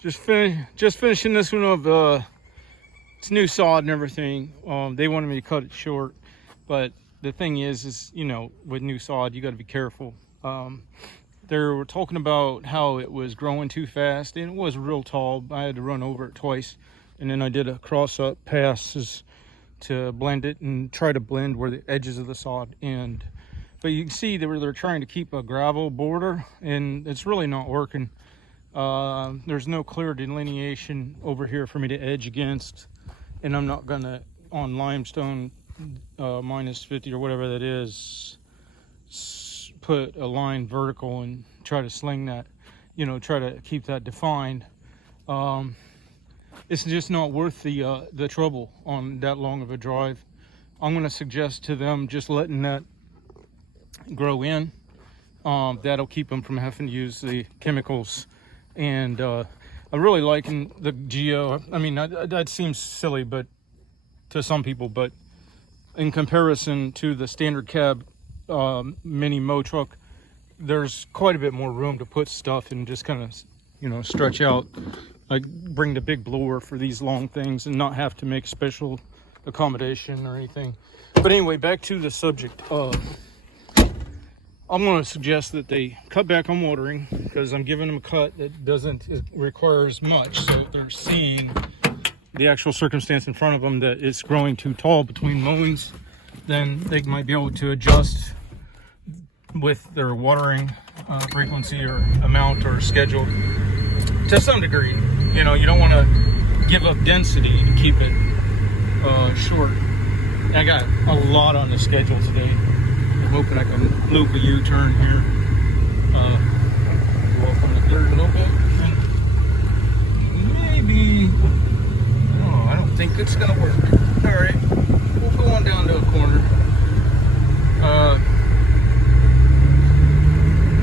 Just finishing this one of it's new sod and everything. They wanted me to cut it short, but the thing is you know, with new sod you got to be careful. They were talking about how it was growing too fast, and it was real tall. I had to run over it twice, and then I did a cross up passes to blend it and try to blend where the edges of the sod end. But you can see they're trying to keep a gravel border, and it's really not working. There's no clear delineation over here for me to edge against, and I'm not gonna, on limestone minus 50 or whatever that is, put a line vertical and try to sling that, you know, try to keep that defined. It's just not worth the trouble on that long of a drive. I'm going to suggest to them just letting that grow in. That'll keep them from having to use the chemicals. And I'm really liking the Geo. I mean, that seems silly, but to some people, but in comparison to the standard cab mini mow truck, there's quite a bit more room to put stuff and just kind of, you know, stretch out. I bring the big blower for these long things and not have to make special accommodation or anything. But anyway, back to the subject. I'm going to suggest that they cut back on watering, because I'm giving them a cut that it requires much. So if they're seeing the actual circumstance in front of them that it's growing too tall between mowings, then they might be able to adjust with their watering frequency or amount or schedule to some degree. You know, you don't want to give up density to keep it short. I got a lot on the schedule today. I'm hoping I can loop a U-turn here. Go up on the dirt a little bit. And maybe, I don't think it's gonna work. All right, we'll go on down to a corner.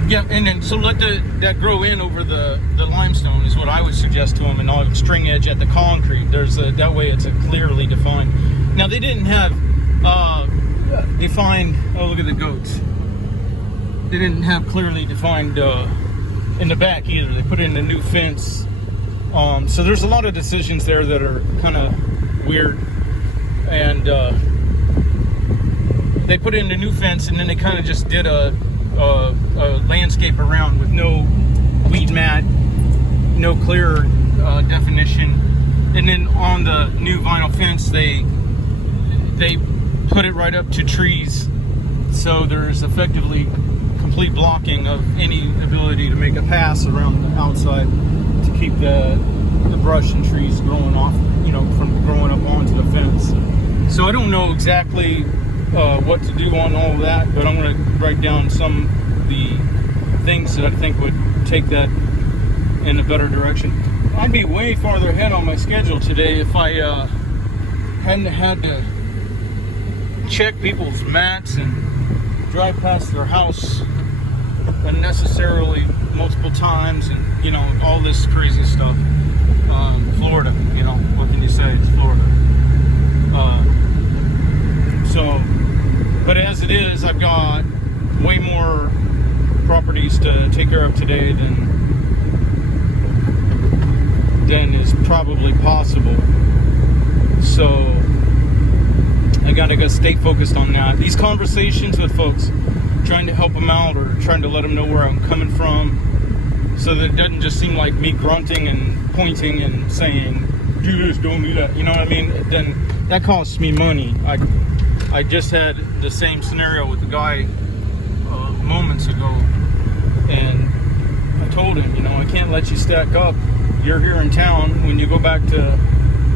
Yeah, and then so let that grow in over the limestone is what I would suggest to them, and I'll string edge at the concrete. That way it's a clearly defined. Now they didn't have defined. Oh, look at the goats. They didn't have clearly defined in the back either. They put in a new fence. So there's a lot of decisions there that are kind of weird, and they put in a new fence, and then they kind of just did a landscape around with no weed mat, no clear definition. And then on the new vinyl fence, they put it right up to trees, so there's effectively complete blocking of any ability to make a pass around the outside to keep the brush and trees growing off, you know, from growing up onto the fence. So I don't know exactly what to do on all of that, but I'm going to write down some of the things that I think would take that in a better direction. I'd be way farther ahead on my schedule today if I hadn't had to check people's mats and drive past their house unnecessarily multiple times, and you know, all this crazy stuff. Florida, you know, what can you say? It's Florida. But as it is, I've got way more properties to take care of today than is probably possible. So I gotta stay focused on that. These conversations with folks, trying to help them out or trying to let them know where I'm coming from, so that it doesn't just seem like me grunting and pointing and saying, do this, don't do that. You know what I mean? Then that costs me money. I just had the same scenario with the guy moments ago, and I told him, you know, I can't let you stack up. You're here in town. When you go back to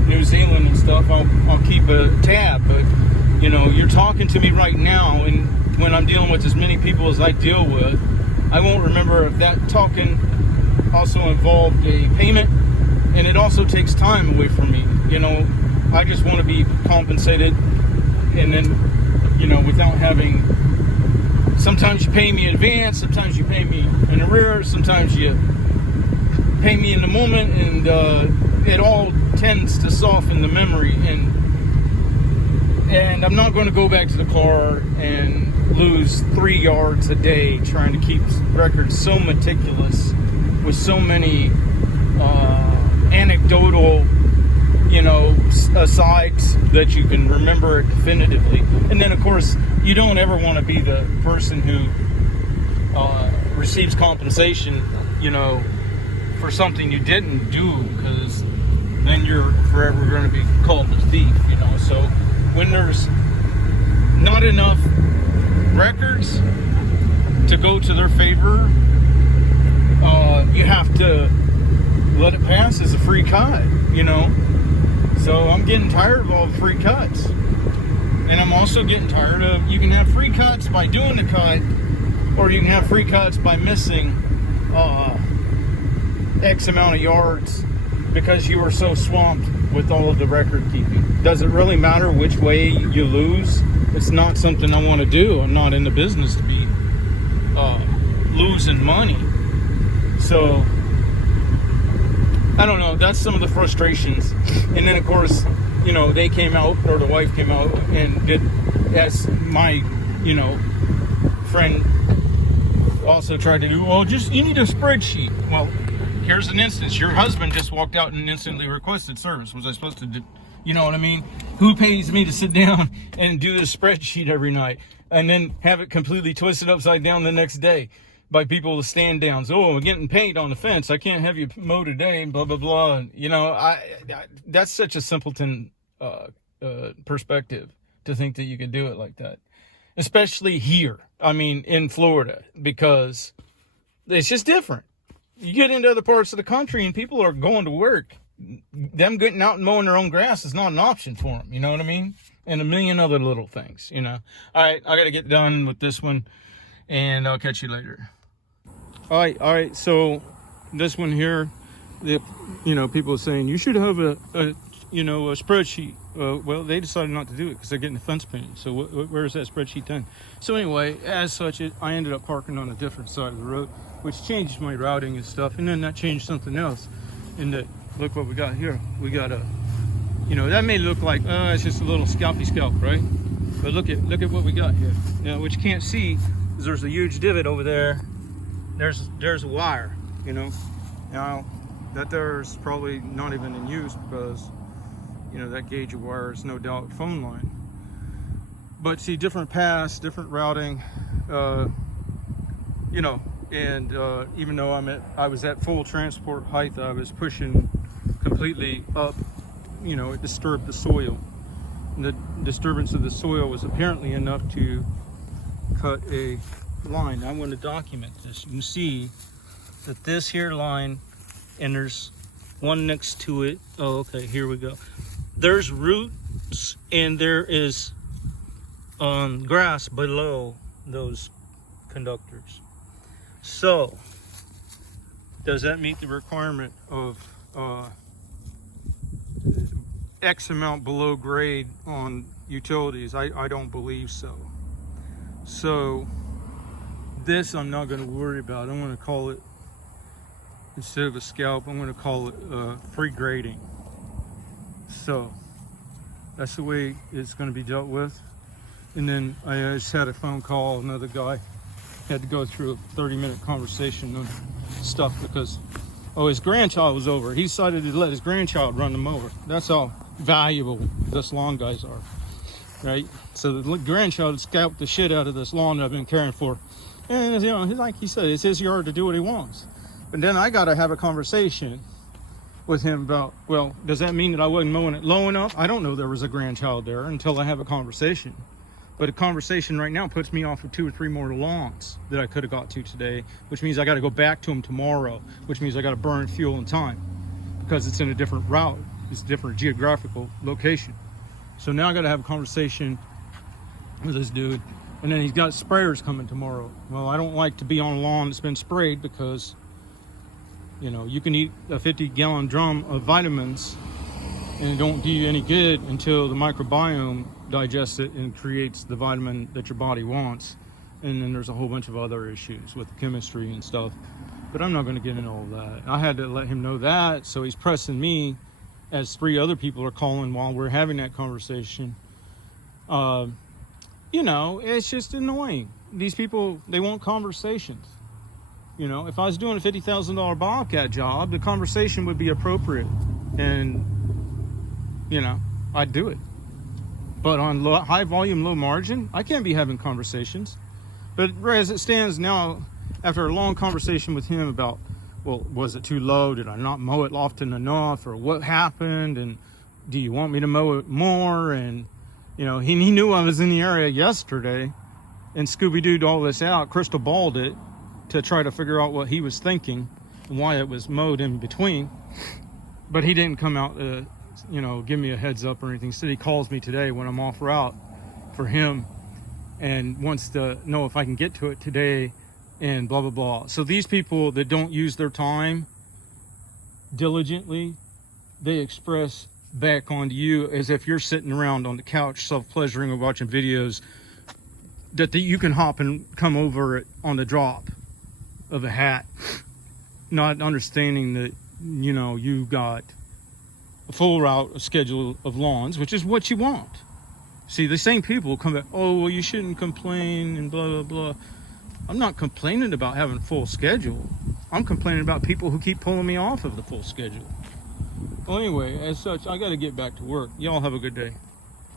New Zealand and stuff, I'll keep a tab. But you know, you're talking to me right now, and when I'm dealing with as many people as I deal with, I won't remember if that talking also involved a payment, and it also takes time away from me. You know, I just want to be compensated, and then, you know, without having, sometimes you pay me in advance, sometimes you pay me in arrears, sometimes you pay me in the moment, and it all tends to soften the memory, and I'm not going to go back to the car and lose 3 yards a day trying to keep records so meticulous with so many anecdotal, asides that you can remember it definitively. And then, of course, you don't ever want to be the person who receives compensation, for something you didn't do, because then you're forever going to be called a thief, So when there's not enough records to go to their favor, you have to let it pass as a free cut, So I'm getting tired of all the free cuts. And I'm also getting tired of, you can have free cuts by doing the cut, or you can have free cuts by missing X amount of yards because you were so swamped with all of the record keeping. Does it really matter which way you lose? It's not something I want to do. I'm not in the business to be losing money. So I don't know, that's some of the frustrations. And then, of course, they came out, or the wife came out and did, as my, friend also tried to do, you need a spreadsheet. Well, here's an instance. Your husband just walked out and instantly requested service. Was I supposed to do, you know what I mean? Who pays me to sit down and do the spreadsheet every night and then have it completely twisted upside down the next day by people with stand downs? Oh, I'm getting paint on the fence. I can't have you mow today, blah, blah, blah. That's such a simpleton perspective to think that you could do it like that. Especially here, in Florida, because it's just different. You get into other parts of the country and people are going to work. Them getting out and mowing their own grass is not an option for them. You know what I mean? And a million other little things, All right, I got to get done with this one, and I'll catch you later. All right. So this one here, people are saying you should have a spreadsheet. Well, they decided not to do it because they're getting the fence painted. So where's that spreadsheet then? So anyway, as such, I ended up parking on a different side of the road, which changed my routing and stuff. And then that changed something else. And look what we got here. We got that may look like, it's just a little scalp, right? But look at what we got here. Now, what you can't see is there's a huge divot over there. There's a wire, Now, that there's probably not even in use because, that gauge of wire is no doubt phone line. But see, different paths, different routing, and even though I was at full transport height, I was pushing completely up, it disturbed the soil. And the disturbance of the soil was apparently enough to cut a line. I want to document this. You can see that this here line, and there's one next to it. Oh, okay, here we go. There's roots and there is grass below those conductors. So does that meet the requirement of X amount below grade on utilities? I don't believe so. So this I'm not going to worry about. I'm going to call it, instead of a scalp, I'm going to call it free grading. So that's the way it's going to be dealt with. And then I just had a phone call. Another guy had to go through a 30-minute conversation of stuff because his grandchild was over. He decided to let his grandchild run the mower. That's how valuable this lawn guys are, right? So the grandchild scalped the shit out of this lawn that I've been caring for. And like he said, it's his yard to do what he wants. But then I got to have a conversation with him about, well, does that mean that I wasn't mowing it low enough? I don't know there was a grandchild there until I have a conversation. But a conversation right now puts me off of 2 or 3 more lawns that I could have got to today, which means I got to go back to them tomorrow, which means I got to burn fuel and time because it's in a different route. It's a different geographical location. So now I got to have a conversation with this dude. And then he's got sprayers coming tomorrow. Well, I don't like to be on a lawn that's been sprayed because, you can eat a 50-gallon drum of vitamins and it don't do you any good until the microbiome digests it and creates the vitamin that your body wants. And then there's a whole bunch of other issues with the chemistry and stuff. But I'm not going to get into all that. I had to let him know that, so he's pressing me as 3 other people are calling while we're having that conversation. It's just annoying. These people, they want conversations. You know, if I was doing a $50,000 Bobcat job, the conversation would be appropriate, and you know, I'd do it. But on high volume, low margin, I can't be having conversations. But as it stands now, after a long conversation with him about, well, was it too low? Did I not mow it often enough? Or what happened? And do you want me to mow it more? And, you know, he knew I was in the area yesterday and Scooby-Dooed all this out, crystal balled it to try to figure out what he was thinking and why it was mowed in between. But he didn't come out, you know, give me a heads up or anything. Instead, he calls me today when I'm off route for him and wants to know if I can get to it today and blah, blah, blah. So these people that don't use their time diligently, they express back onto you as if you're sitting around on the couch self-pleasuring or watching videos that you can hop and come over it on the drop of a hat, not understanding that, you know, you got a full route schedule of lawns, which is what you want. See, the same people come back, oh, well, you shouldn't complain and blah, blah, blah. I'm not complaining about having a full schedule. I'm complaining about people who keep pulling me off of the full schedule. Well, anyway, as such, I got to get back to work. Y'all have a good day.